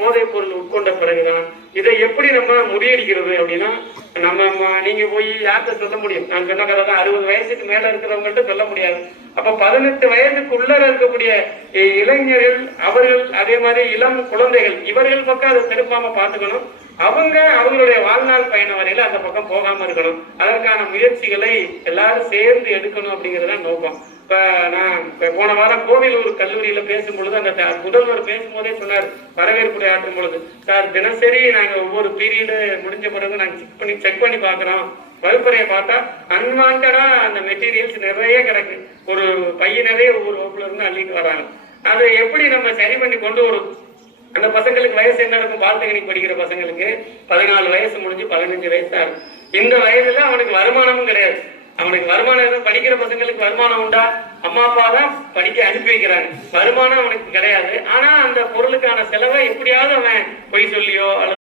போதைப் பொருள் உட்கொண்ட பிறகுதான் இதை எப்படி நம்ம முறியடிக்கிறது அப்படின்னா, நீங்க போய் யார்கிட்ட சொல்ல முடியும்? நான் சொன்ன கதை தான், 60 வயசுக்கு மேல இருக்கிறவங்கள்ட்ட சொல்ல முடியாது. அப்ப 18 வயதுக்குள்ள இருக்கக்கூடிய இளைஞர்கள், அவர்கள் அதே மாதிரி இளம் குழந்தைகள், இவர்கள் பக்கம் அதை திரும்பாம பாத்துக்கணும். அவங்களுடைய வாழ்நாள் பயணம் வரையில அந்த பக்கம் போகாம இருக்கணும். அதற்கான முயற்சிகளை எல்லாரும் சேர்ந்து எடுக்கணும் அப்படிங்கறதுதான் நோக்கம். இப்ப நான் போன வாரம் கோவிலூர் கல்லூரியில பேசும்பொழுது அந்த முதல்வர் பேசும்போதே சொன்னார், வரவேற்புரை ஆற்றும் பொழுது, சார் தினசரி நாங்க ஒவ்வொரு பீரியடு முடிஞ்ச பிறகு நாங்க செக் பண்ணி பாக்குறோம். வகுப்பறையை பார்த்தா அன்வான்டா அந்த மெட்டீரியல்ஸ் நிறைய கிடக்கு. ஒரு பையனவே ஒவ்வொரு வகுப்புல இருந்து அள்ளிட்டு வராங்க. அதை எப்படி நம்ம சரி பண்ணி கொண்டு வரும்? அந்த பசங்களுக்கு வயசு என்ன இருக்கும்? பாலிடெக்னிக் படிக்கிற பசங்களுக்கு 14 வயசு முடிஞ்சு 15 வயசா இருக்கும். இந்த வயதுல அவனுக்கு வருமானமும் கிடையாது. அவனுக்கு வருமானம், படிக்கிற பசங்களுக்கு வருமானம் உண்டா? அம்மா அப்பா தான் படிக்க அனுப்பி வைக்கிறாங்க. வருமானம் அவனுக்கு கிடையாது. ஆனா அந்த பொருளுக்கான செலவை எப்படியாவது அவன் பொய் சொல்லியோ அல்லது